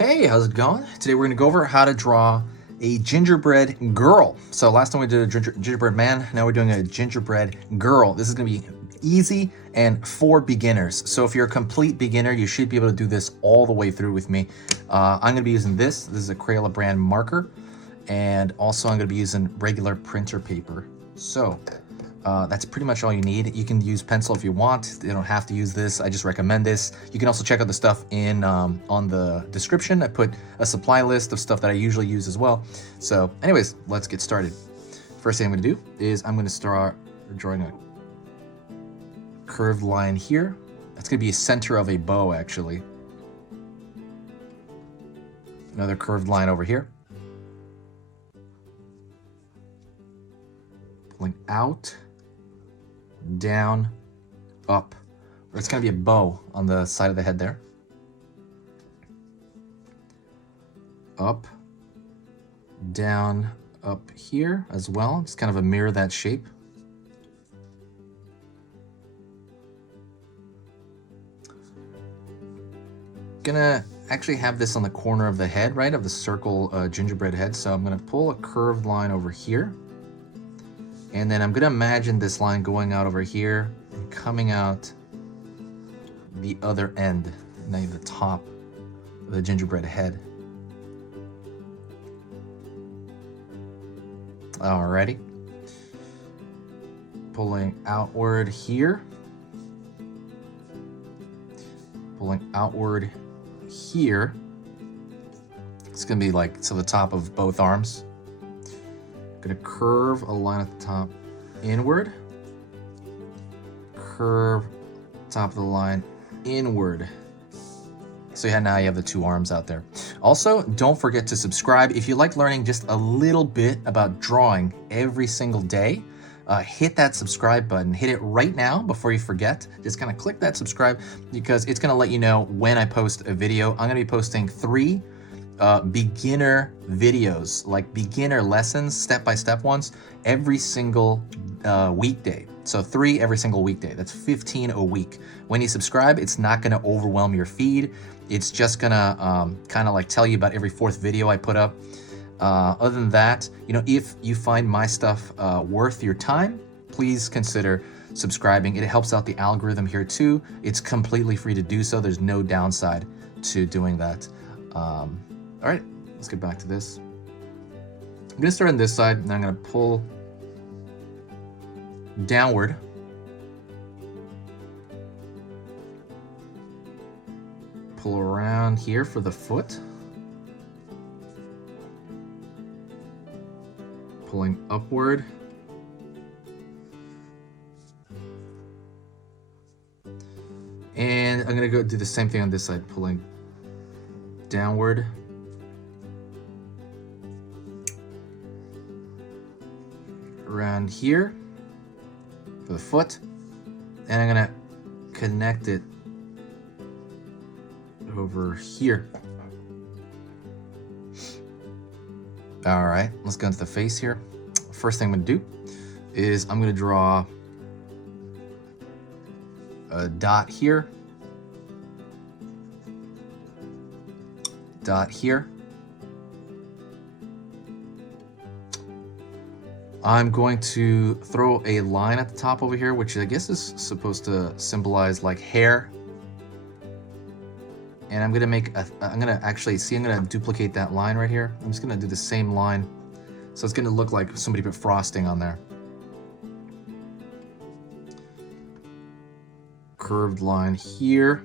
Hey, how's it going? Today we're going to go over how to draw a gingerbread girl. So last time we did a gingerbread man, now we're doing a gingerbread girl. This is going to be easy and for beginners. So if you're a complete beginner, you should be able to do this all the way through with me. I'm going to be using this. This is a Crayola brand marker. And also I'm going to be using regular printer paper. So that's pretty much all you need. You can use pencil if you want. You don't have to use this. I just recommend this. You can also check out the stuff in on the description. I put a supply list of stuff that I usually use as well. So anyways, let's get started. First thing I'm going to do is I'm going to start drawing a curved line here. That's going to be a center of a bow, actually. Another curved line over here. Pulling out, down, up. Or it's going to be a bow on the side of the head there. Up, down, up here as well. Just kind of a mirror that shape. Gonna actually have this on the corner of the head, right, of the circle gingerbread head. So I'm gonna pull a curved line over here. And then I'm gonna imagine this line going out over here and coming out the other end, now the top of the gingerbread head. Alrighty. Pulling outward here. Pulling outward here. It's gonna be like to the top of both arms. Gonna curve a line at the top inward, curve top of the line inward. So yeah, now you have the two arms out there. Also, don't forget to subscribe. If you like learning just a little bit about drawing every single day, hit that subscribe button. Hit it right now before you forget. Just kind of click that subscribe because it's gonna let you know when I post a video. I'm gonna be posting 3 beginner videos, like beginner lessons, step-by-step ones, every single weekday. So 3 every single weekday. That's 15 a week. When you subscribe, it's not going to overwhelm your feed. It's just going to kind of like tell you about every 4th video I put up. Other than that, you know, if you find my stuff worth your time, please consider subscribing. It helps out the algorithm here too. It's completely free to do so. There's no downside to doing that. All right, let's get back to this. I'm gonna start on this side and I'm gonna pull downward. Pull around here for the foot. Pulling upward. And I'm gonna go do the same thing on this side, pulling downward. Around here for the foot, and I'm gonna connect it over here. All right, let's go into the face here. First thing I'm gonna do is I'm gonna draw a dot here, dot here. I'm going to throw a line at the top over here, which I guess is supposed to symbolize like hair. And I'm gonna make I'm gonna duplicate that line right here. I'm just gonna do the same line. So it's gonna look like somebody put frosting on there. Curved line here.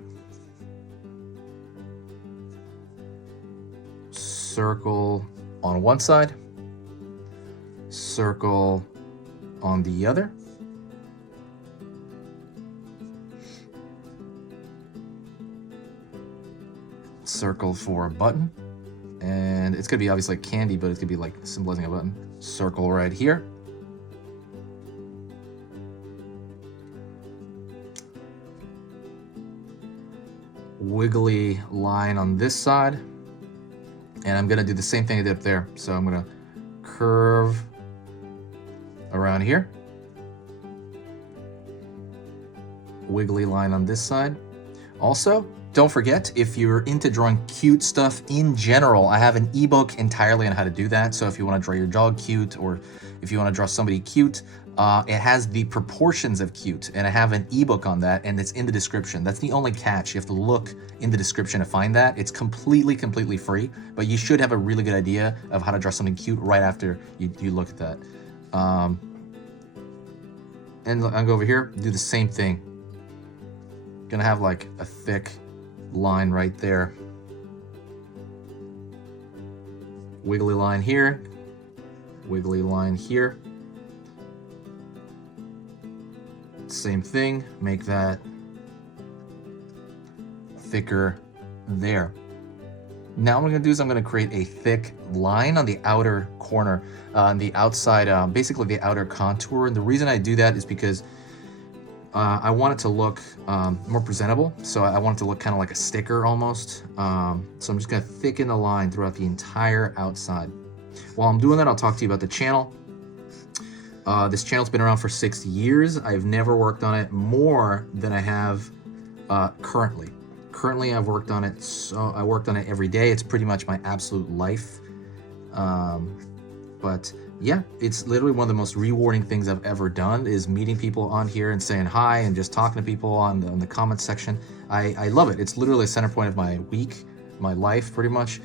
Circle on one side. Circle on the other. Circle for a button. And it's gonna be obviously like candy, but it's gonna be like symbolizing a button. Circle right here. Wiggly line on this side. And I'm gonna do the same thing I did up there. So I'm gonna curve around here. Wiggly line on this side. Also, don't forget, if you're into drawing cute stuff in general, I have an ebook entirely on how to do that. So if you want to draw your dog cute, or if you want to draw somebody cute, it has the proportions of cute, and I have an ebook on that, and it's in the description. That's the only catch. You have to look in the description to find that. It's completely free, but you should have a really good idea of how to draw something cute right after you look at that. And I'll go over here, do the same thing. Gonna have like a thick line right there. Wiggly line here, wiggly line here. Same thing, make that thicker there. Now what I'm gonna do is I'm gonna create a thick line on the outer corner, on the outside, basically the outer contour. And the reason I do that is because I want it to look more presentable. So I want it to look kind of like a sticker almost. So I'm just gonna thicken the line throughout the entire outside. While I'm doing that, I'll talk to you about the channel. This channel's been around for 6 years. I've never worked on it more than I have currently. Currently, I've worked on it, so I worked on it every day. It's pretty much my absolute life. But yeah, it's literally one of the most rewarding things I've ever done, is meeting people on here and saying hi and just talking to people on the comments section. I love it. It's literally a center point of my week, my life, pretty much.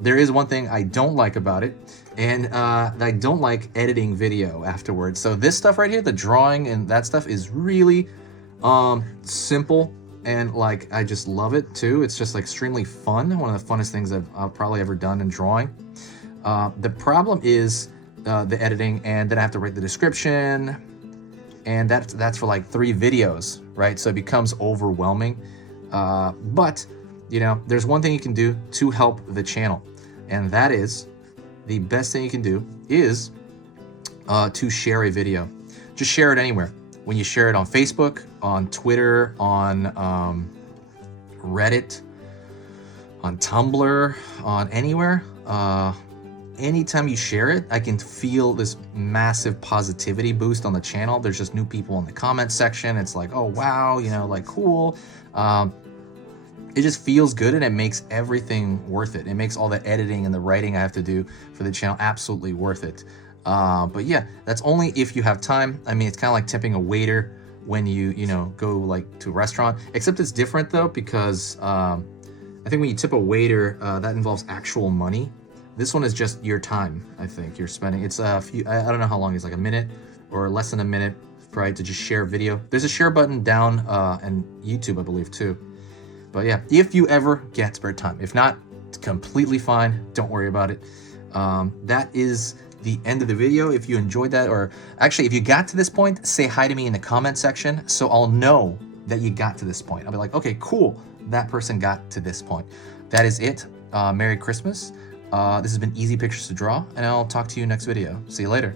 There is one thing I don't like about it, and I don't like editing video afterwards. So this stuff right here, the drawing and that stuff, is really simple, and like I just love it too. It's just like extremely fun. One of the funnest things I've probably ever done in drawing. The problem is the editing, and then I have to write the description, and that's for like 3 videos, right? So it becomes overwhelming. But you know, there's one thing you can do to help the channel, and that is, the best thing you can do is to share a video. Just share it anywhere. When you share it on Facebook, on Twitter, on Reddit, on Tumblr, on anywhere, anytime you share it, I can feel this massive positivity boost on the channel. There's just new people in the comments section. It's like, oh wow, you know, like cool. It just feels good, and it makes everything worth it. It makes all the editing and the writing I have to do for the channel absolutely worth it. But yeah, that's only if you have time. I mean, it's kind of like tipping a waiter when you know, go like to a restaurant, except it's different though, because I think when you tip a waiter, that involves actual money. This one is just your time. I think you're spending, it's a few, I don't know how long it's, like a minute or less than a minute, right, to just share a video. There's a share button down and YouTube, I believe, too. But yeah, if you ever get spare time. If not, it's completely fine. Don't worry about it. That is the end of the video. If you enjoyed that, or actually if you got to this point, say hi to me in the comment section so I'll know that you got to this point. I'll be like, okay, cool, that person got to this point. That is it. Merry Christmas. This has been Easy Pictures to Draw, and I'll talk to you next video. See you later.